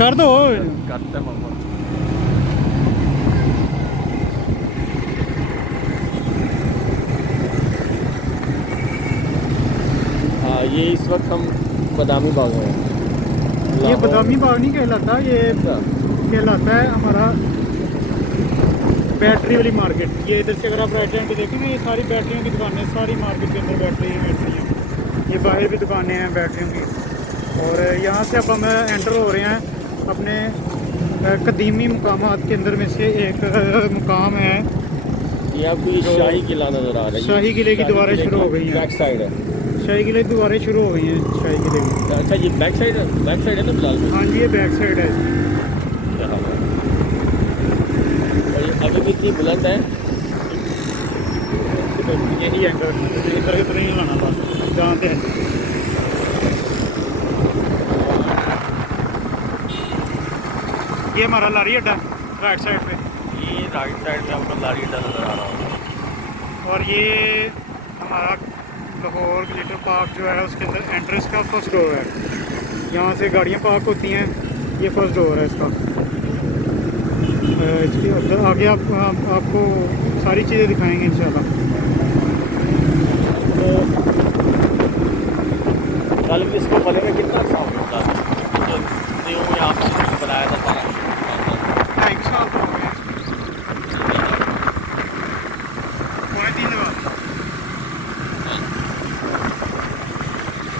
कर दो करते हैं मोमोज। हाँ ये इस वक्त हम बादामी बाग में हैं। ये बादामी बाग नहीं कहलाता, ये कहलाता है हमारा बैटरी वाली मार्केट। ये इधर से अगर आप राइट हैंड पे देखेंगे ये सारी बैटरियों की दुकानें, सारी मार्केट के अंदर बैटरी हैं। ये बाहर भी दुकानें हैं बैटरियों की। और यहाँ से अब हम एंटर हो रहे हैं अपने कदीमी मुकामात के अंदर में से एक मुकाम है। ये आपको ये शाही किला नज़र आ रहा है। शाही किले की दीवारें शुरू हो गई हैं। बैक साइड है, शाही किले की दीवारें शुरू हो गई हैं शाही किले की। अच्छा ये बैक साइड है, बैक साइड है ना फिलहाल में। हाँ जी ये बैक साइड है। और ये अभी भी इतनी बुलंद है। यही एंटर इधर उधर नहीं लाना, बस जानते हैं। ये हमारा लारी अड्डा राइट साइड पे। ये राइट साइड में आपको लारी अड्डा नज़र आ रहा होगा। और ये हमारा लाहौर ग्लिटर पार्क जो है उसके अंदर एंट्रेंस का फर्स्ट डोर है। यहाँ से गाड़ियाँ पार्क होती हैं, ये फर्स्ट डोर है इसका। इसके आगे आपको सारी चीज़ें दिखाएंगे इंशाल्लाह। तो कल भी इसको बने में कितना साफ होता है, तो न्यू यहाँ पर बनाया था सारा। 2.5 साल तो हो गए, 3.5 बाद।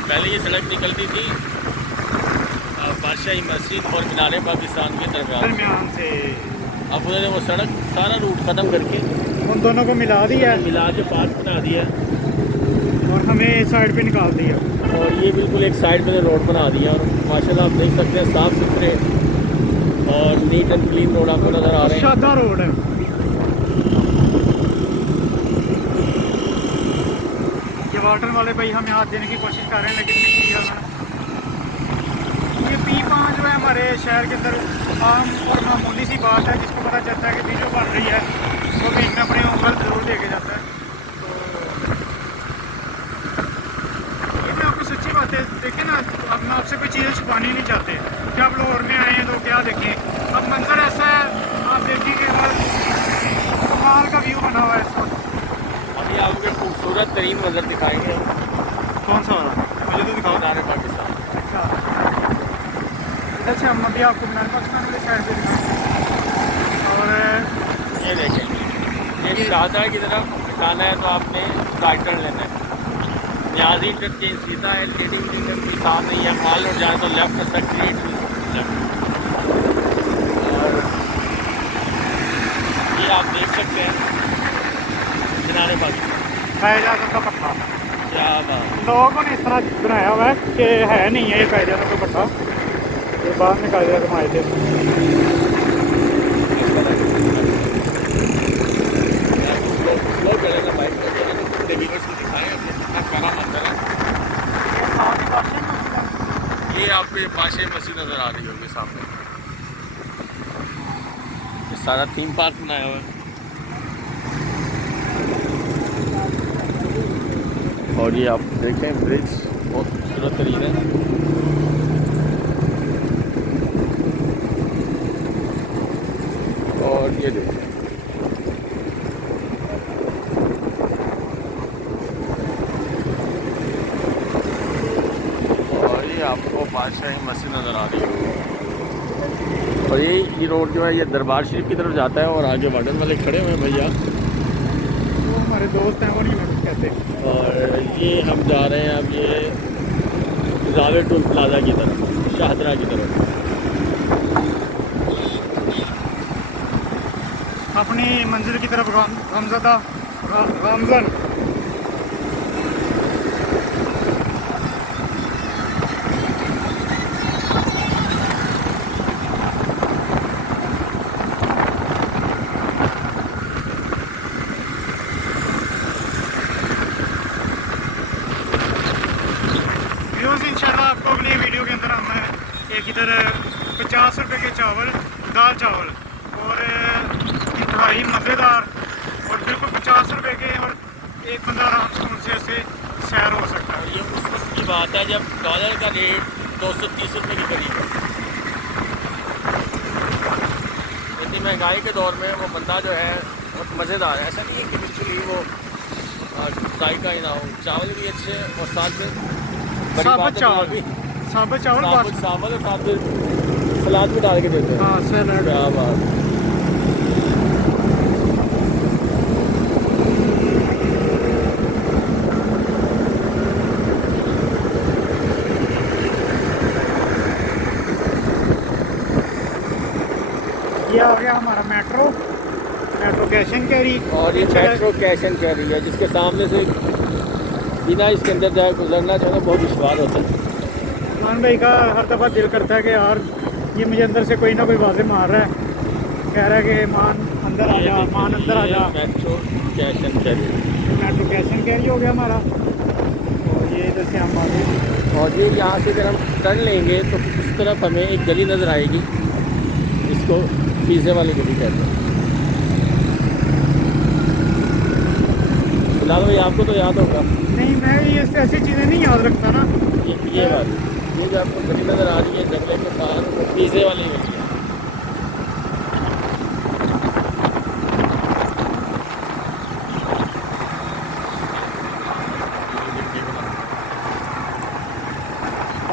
पहले ये सड़क निकलती थी बादशाही मस्जिद और मीनार पाकिस्तान के दरमियान से। अब उन्होंने वो सड़क सारा रूट ख़त्म करके उन दोनों को मिला दिया है, मिला के पार्क बना दिया और हमें इस साइड पे निकाल दिया। और ये बिल्कुल एक साइड पे रोड बना दिया। और माशाल्लाह आप देख सकते हैं साफ़ सुथरे और नीट एंड क्लीन रोड आपको नज़र आ रहे हैं। शानदार रोड है। ये वाटर वाले भाई हमें हाथ देने की कोशिश कर रहे हैं लेकिन नहीं किया उन्होंने। ये P5 जो है हमारे शहर के अंदर आम और मामूली सी बात है, जिसको पता चलता है कि वीडियो बन रही है वो भी इतना अपनी उंगल जरूर लेके जाता है। तो ये मैं आपको सच्ची बात है, देखें ना, अब मैं आपसे कोई चीज़ें छुपानी नहीं चाहते कि आप लाहौर में आए हैं तो क्या देखें। अब मंजर ऐसा है, आप देखेंगे कमाल का व्यू बना हुआ है इस वक्त। अभी आपको खूबसूरत तरीन मंजर दिखाएंगे हम। कौन सा वाला मुझे तो दिखाओ। मीनार पाकिस्तान। अच्छा इधर से हम अभी आपको मीनार पाकिस्तान वाले साइड से दिखाएंगे। और ये देखें, ये शाहजहाँ की तरफ जाना है तो आपने राइट टर्न लेना है। न्याजी इंटरचेंज सीधा है, लेडी इंटरचेंज सामने ही है। माल रोड जाए तो लेफ्ट सेक्रेट लेफ्ट। और ये आप देख सकते हैं मीनार पाकिस्तान। कायद-ए-आज़म का पट्टा। क्या बात। लोगों ने इस तरह बनाया हुआ है कि है नहीं है ये कायद-ए-आज़म का पट्टा, ये बाद में कायद-ए-आज़म आए थे। ये आपको बादशाही मस्जिद नज़र आ रही होगी सामने। ये सारा थीम पार्क बनाया हुआ है। और ये आप देखें ब्रिज बहुत खूबसूरत तरीन है। और ये देखें आपको बादशाही मस्जिद नज़र आ रही है। और ये रोड जो है ये दरबार शरीफ की तरफ जाता है। और आगे वार्डन वाले खड़े हुए हैं भैया, वो हमारे दोस्त हैं, वो नहीं हमें कहते। और ये हम जा रहे हैं अब ये जावेद टूल प्लाजा की तरफ, शाहदरा की तरफ। अपनी मंजिल की तरफ गमज़दा गामज़न। इंशाल्लाह आपको अगली वीडियो के अंदर हम एक इधर 50 रुपए के चावल, दाल चावल और इंतहाई मज़ेदार और बिल्कुल 50 रुपए के, और एक बंदा आराम से उनसे ऐसे सैर हो सकता है। ये उस वक्त की बात है जब डॉलर का रेट 230 रुपये के करीब है। महंगाई के दौर में वो बंदा जो है बहुत मज़ेदार है। ऐसा नहीं है कि बिल्कुल ही वो जायका ही ना हो। चावल भी अच्छे और साथ में बड़ी साबुत बात है चावल भी साबुत चावल साबुत चावल और साथ में सलाद भी डाल के देते हैं। हाँ सैलड। क्या बात। ये आ गया हमारा मेट्रो कैश एंड कैरी। और ये मेट्रो कैश एंड कैरी है जिसके सामने से बिना इसके अंदर जाए गुजरना जो है बहुत दुश्वार होता है। मान भाई का हर दफ़ा दिल करता है कि यार ये मुझे अंदर से कोई ना कोई वाजे मार रहा है, कह रहा है कि मान अंदर आ जा, मान अंदर आ जा। Metro cash and carry, metro cash and carry हो गया हमारा। और ये इधर से हम आ गए और ये यहाँ से अगर हम टर्न लेंगे तो उस तरफ हमें एक गली नज़र आएगी, इसको पिज़्ज़े वाली गली कहते हैं। फिलहाल भाई आपको तो याद होगा। नहीं, मैं ये ऐसी चीज़ें नहीं याद रखता ना। ये वाली, ये जो आपको गली नज़र आ रही है जंगले के पार, वो पिज़्ज़े वाली गली है।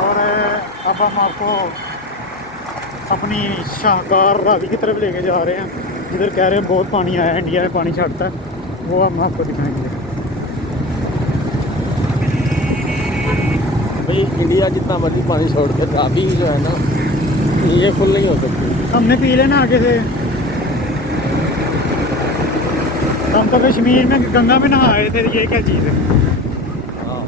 और अब हम आपको अपनी शाहकार रावी की तरफ लेके जा रहे हैं, जिधर कह रहे हैं बहुत पानी आया है, इंडिया में पानी छाटता है, वो हम आपको दिखाएंगे। भाई इंडिया जितना मर्जी पानी छोड़ के रावी जो है ना ये फुल नहीं हो सकती। हमने पी लेना आगे से। हम तो कश्मीर में गंगा में नहाए थे, ये क्या चीज़ है। हाँ,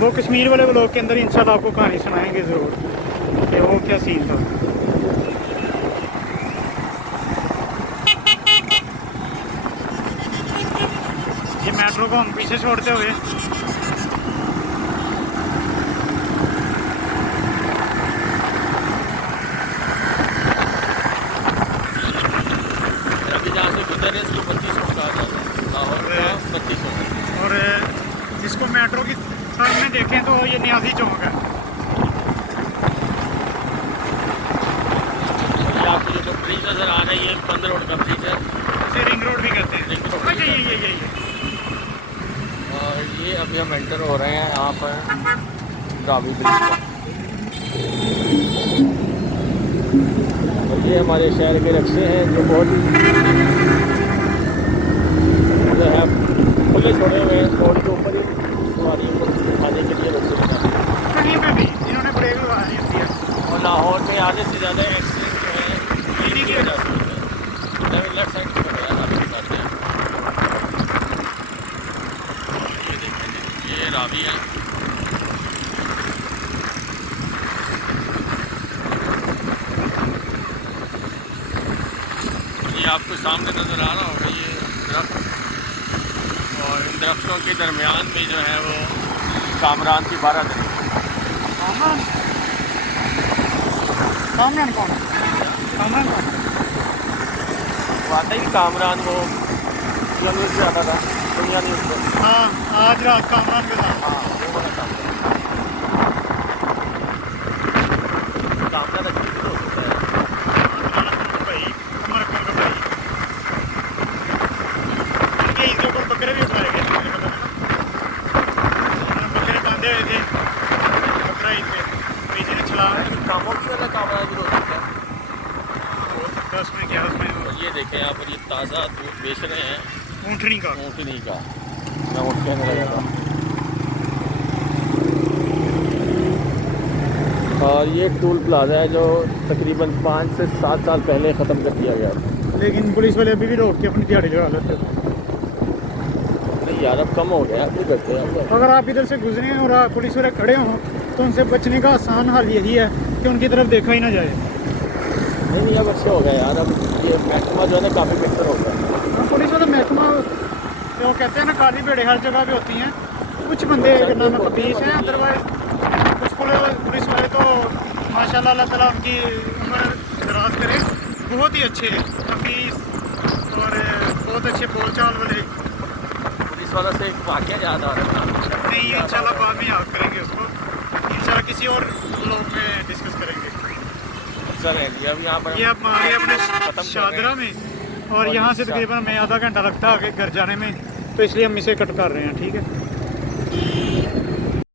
वो कश्मीर वाले व्लॉग के अंदर इंशाल्लाह आपको कहानी सुनाएंगे ज़रूर कि वो क्या सीन था। ये मेट्रो को हम पीछे छोड़ते हुए अभी जहाँ से गुजर है इसकी 3200 का आ जाता है, लाहौर का 3200। और इसको मेट्रो की साइड में देखें तो ये न्याजी चौक है। ये आपको जो ब्रिज नज़र आ रहा है ये बंद रोड का ब्रिज है, इसे रिंग रोड भी कहते हैं। Ring road. अच्छा, ये और ये अभी हम एंटर हो रहे हैं यहाँ पर रावी ब्रिज का। और ये हमारे शहर के रक्शे हैं जो बहुत जो है खुले छोड़े हुए हैं, रोड के ऊपर ही सवारियों को उठाने के लिए रक्शे बनाते हैं। कहीं पे भी इन्होंने ब्रेक लगाई होती है। और लाहौर में आधे से ज़्यादा एक्सीडेंट जो है इन्हीं की वजह से होते हैं। लेफ्ट साइड की वजह रावी दिखाते हैं। ये देखें, ये रावी है। ये आपको सामने नज़र आ रहा होगा ये दरख्त, और इन दरख्तों के दरमियान में जो है वो कामरान की बारात है। कामरान कौन है? कामरान कौन? वो आता ही कामरान वो जंगल से आता था, दुनिया नहीं उसको। हाँ, आज रात कामरान के साथ। हाँ, वो वाला कामरान अच्छी भी हो सकता है। भाई हमारे कौन का भाई इनके इसके ऊपर बकरे भी उठाए गए थे, मुझे पता है। बकरे बांधे हुए थे बकरा ईद पे, तो इसी ने चला कामों की वजह कामरान भी हो सकता है। हो सकता है उसमें क्या, उसमें और ये देखें यहाँ पर ये ताज़ा दूध बेच रहे हैं ऊँटनी का। ऊँटनी का। मैं ऊँट कहने लगा था। और ये टूल प्लाजा है जो तकरीबन 5 से 7 साल पहले ख़त्म कर दिया गया था। लेकिन पुलिस वाले अभी भी रोक के अपनी दिहाड़ी लगा लेते थे। नहीं यार अब कम हो गया, अभी करते हैं। अगर आप इधर से गुजरे और आप पुलिस वाले खड़े हों तो उनसे बचने का आसान हल यही है कि उनकी तरफ देखा ही ना जाए। नहीं अब अच्छा हो गया यार, अब ये महकमा जो है ना काफ़ी बेहतर हो गया। पुलिस वाला महकमा जो कहते हैं ना, काली भेड़े हर जगह पे होती हैं। कुछ बंदे नाम खबीस हैं, अदरवाइज कुछ पुलिस वाले तो माशाल्लाह अल्लाह ताला उनकी उम्र दराज करे, बहुत ही अच्छे खबीस और बहुत अच्छे बोलचाल वाले। पुलिस वाला से एक वाक़या याद आ रहा था। नहीं, इंशाल्लाह बाद में याद करेंगे उसको, इंशाल्लाह किसी और लोग में डिस्कस करेंगे। अफजल है जी। अब यहाँ पर ये आप आ गए अपने खत्म कर रहे शादरा हैं। में, और यहाँ से तकरीबन हमें आधा घंटा लगता है आगे घर जाने में, तो इसलिए हम इसे कट कर रहे हैं। ठीक है।